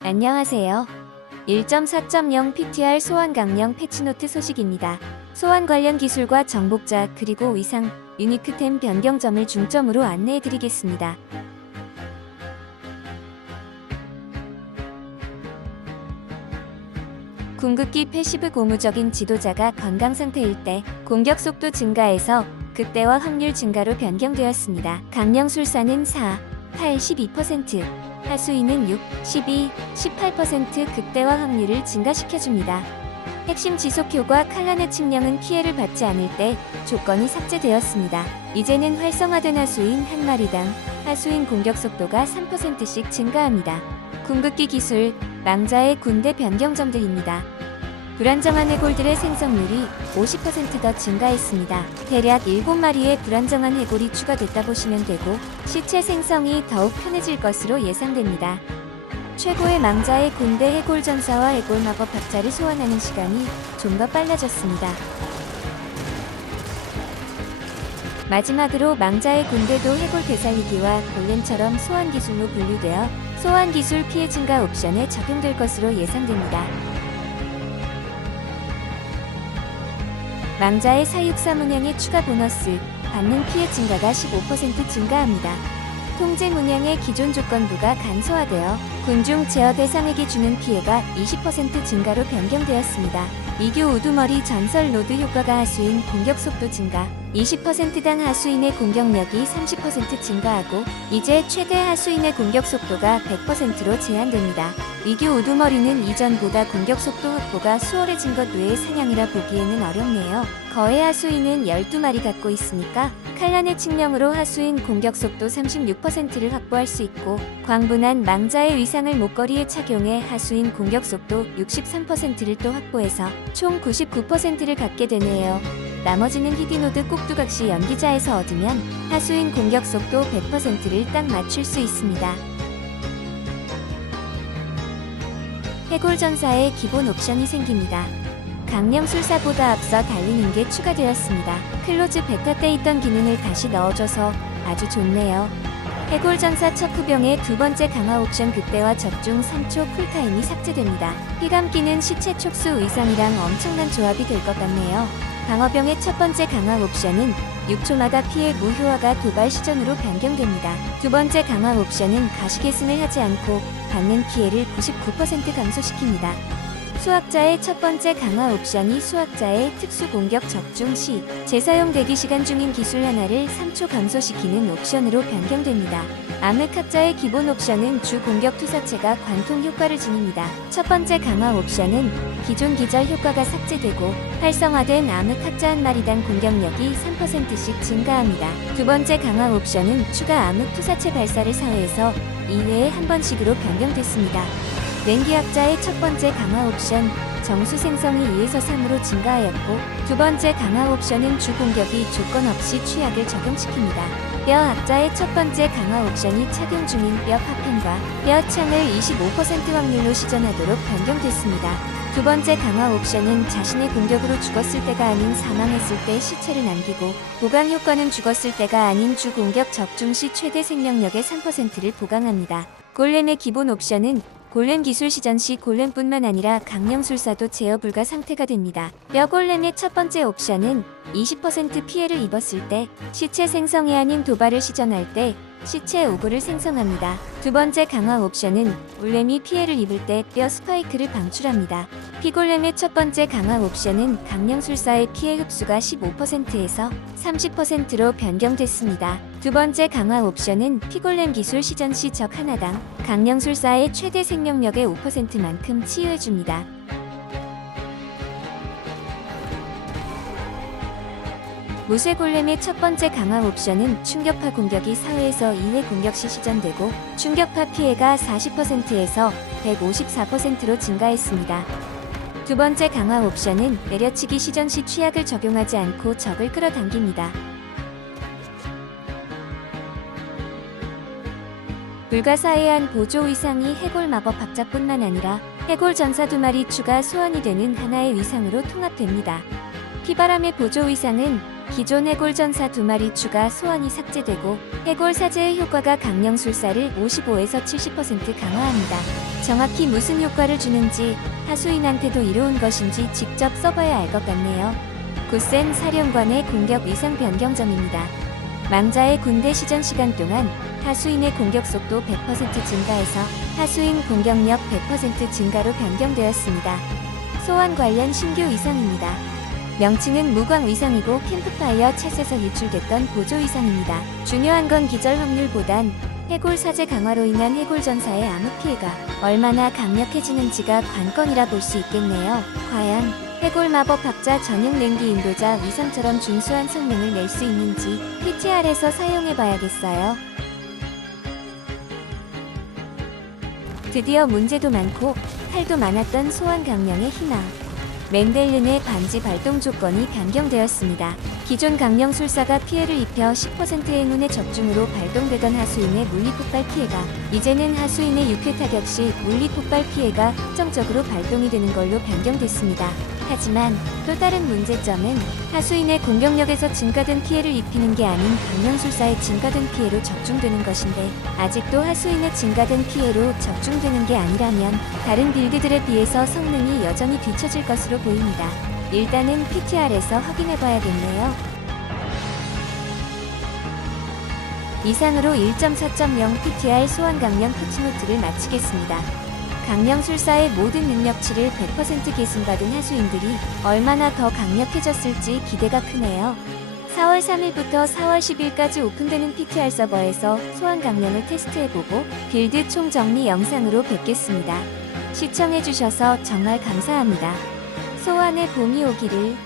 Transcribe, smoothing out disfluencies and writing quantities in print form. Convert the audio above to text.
안녕하세요. 1.4.0 PTR 소환 강령 패치노트 소식입니다. 소환 관련 기술과 정복자 그리고 의상, 유니크템 변경점을 중점으로 안내해드리겠습니다. 궁극기 패시브 고무적인 지도자가 건강 상태일 때 공격 속도 증가에서 극대화 확률 증가로 변경되었습니다. 강령술사는 4, 8, 12%, 하수인은 6, 12, 18% 극대화 확률을 증가시켜줍니다. 핵심 지속효과 칼라네 측령은 피해를 받지 않을 때 조건이 삭제되었습니다. 이제는 활성화된 하수인 한 마리당 하수인 공격 속도가 3%씩 증가합니다. 궁극기 기술, 망자의 군대 변경점들입니다. 불안정한 해골들의 생성률이 50% 더 증가했습니다. 대략 7마리의 불안정한 해골이 추가됐다 보시면 되고 시체 생성이 더욱 편해질 것으로 예상됩니다. 최고의 망자의 군대 해골 전사와 해골 마법 박자를 소환하는 시간이 좀 더 빨라졌습니다. 마지막으로 망자의 군대도 해골 되살리기와 골렘처럼 소환 기술로 분류되어 소환 기술 피해 증가 옵션에 적용될 것으로 예상됩니다. 망자의 사육사 문양의 추가 보너스, 받는 피해 증가가 15% 증가합니다. 통제 문양의 기존 조건부가 간소화되어 군중 제어 대상에게 주는 피해가 20% 증가로 변경되었습니다. 이교 우두머리 전설 로드 효과가 하수인 공격 속도 증가, 20%당 하수인의 공격력이 30% 증가하고 이제 최대 하수인의 공격 속도가 100%로 제한됩니다. 이교 우두머리는 이전보다 공격 속도 확보가 수월해진 것 외에 사냥이라 보기에는 어렵네요. 거의 하수인은 12마리 갖고 있으니까 칼란의 측령으로 하수인 공격 속도 36%를 확보할 수 있고 광분한 망자의 위상을 목걸이에 착용해 하수인 공격 속도 63%를 또 확보해서 총 99%를 갖게 되네요. 나머지는 히디노드 꼭두각시 연기자에서 얻으면 하수인 공격 속도 100%를 딱 맞출 수 있습니다. 해골전사의 기본 옵션이 생깁니다. 강령술사보다 앞서 달리는 게 추가되었습니다. 클로즈 베타 때 있던 기능을 다시 넣어줘서 아주 좋네요. 해골전사 척후병의 두 번째 강화 옵션 극대화 적중 3초 쿨타임이 삭제됩니다. 피감기는 시체 촉수 의상이랑 엄청난 조합이 될 것 같네요. 방어병의 첫 번째 강화 옵션은 6초마다 피해 무효화가 도발 시전으로 변경됩니다. 두 번째 강화 옵션은 가시개슴을 하지 않고 받는 피해를 99% 감소시킵니다. 수학자의 첫 번째 강화 옵션이 수학자의 특수 공격 적중 시 재사용 대기시간 중인 기술 하나를 3초 감소시키는 옵션으로 변경됩니다. 암흑학자의 기본 옵션은 주 공격 투사체가 관통 효과를 지닙니다. 첫 번째 강화 옵션은 기존 기절 효과가 삭제되고 활성화된 암흑학자 한 마리당 공격력이 3%씩 증가합니다. 두 번째 강화 옵션은 추가 암흑 투사체 발사를 사회에서 2회에 한 번씩으로 변경됐습니다. 냉기학자의 첫 번째 강화 옵션, 정수 생성이 2에서 3으로 증가하였고 두 번째 강화 옵션은 주 공격이 조건 없이 취약을 적용시킵니다. 뼈학자의 첫 번째 강화 옵션이 착용 중인 뼈 파편과 뼈 창을 25% 확률로 시전하도록 변경됐습니다. 두 번째 강화 옵션은 자신의 공격으로 죽었을 때가 아닌 사망했을 때 시체를 남기고 보강 효과는 죽었을 때가 아닌 주 공격 적중 시 최대 생명력의 3%를 보강합니다. 골렘의 기본 옵션은 골렘 기술 시전 시 골렘뿐만 아니라 강령술사도 제어 불가 상태가 됩니다. 뼈 골렘의 첫 번째 옵션은 20% 피해를 입었을 때 시체 생성이 아닌 도발을 시전할 때 시체 오브를 생성합니다. 두 번째 강화 옵션은 골렘이 피해를 입을 때 뼈 스파이크를 방출합니다. 피골렘의 첫 번째 강화 옵션은 강령술사의 피해 흡수가 15%에서 30%로 변경됐습니다. 두 번째 강화 옵션은 피골렘 기술 시전 시 적 하나당 강령술사의 최대 생명력의 5%만큼 치유해줍니다. 무쇠골렘의 첫 번째 강화 옵션은 충격파 공격이 4회에서 2회 공격 시 시전되고 충격파 피해가 40%에서 154%로 증가했습니다. 두 번째 강화 옵션은 내려치기 시전 시 취약을 적용하지 않고 적을 끌어당깁니다. 불가사의한 보조 의상이 해골 마법 박자뿐만 아니라 해골 전사 2마리 추가 소환이 되는 하나의 의상으로 통합됩니다. 피바람의 보조 의상은 기존 해골전사 2마리 추가 소환이 삭제되고 해골 사제의 효과가 강령술사를 55에서 70% 강화합니다. 정확히 무슨 효과를 주는지 하수인한테도 이로운 것인지 직접 써봐야 알 것 같네요. 구센 사령관의 공격 위상 변경점입니다. 망자의 군대 시전 시간 동안 하수인의 공격 속도 100% 증가해서 하수인 공격력 100% 증가로 변경되었습니다. 소환 관련 신규 위상입니다. 명칭은 무광 위상이고 캠프파이어 챗에서 유출됐던 보조 위상입니다. 중요한 건 기절 확률보단 해골 사제 강화로 인한 해골 전사의 암흑 피해가 얼마나 강력해지는지가 관건이라 볼 수 있겠네요. 과연 해골 마법 학자 전용 냉기 인도자 위상처럼 준수한 성능을 낼 수 있는지 PTR에서 사용해봐야겠어요. 드디어 문제도 많고 탈도 많았던 소환 강령의 희망. 맨델른의 반지 발동 조건이 변경되었습니다. 기존 강령술사가 피해를 입혀 10% 행운의 적중으로 발동되던 하수인의 물리폭발 피해가 이제는 하수인의 6회 타격 시 물리폭발 피해가 특정적으로 발동이 되는 걸로 변경됐습니다. 하지만 또 다른 문제점은 하수인의 공격력에서 증가된 피해를 입히는 게 아닌 강령술사의 증가된 피해로 적중되는 것인데 아직도 하수인의 증가된 피해로 적중되는 게 아니라면 다른 빌드들에 비해서 성능이 여전히 뒤처질 것으로 보입니다. 일단은 PTR에서 확인해봐야겠네요. 이상으로 1.4.0 PTR 소환 강령 피치노트를 마치겠습니다. 강령술사의 모든 능력치를 100% 계승받은 하수인들이 얼마나 더 강력해졌을지 기대가 크네요. 4월 3일부터 4월 10일까지 오픈되는 PTR 서버에서 소환 강령을 테스트해보고 빌드 총정리 영상으로 뵙겠습니다. 시청해주셔서 정말 감사합니다. 소환의 봄이 오기를.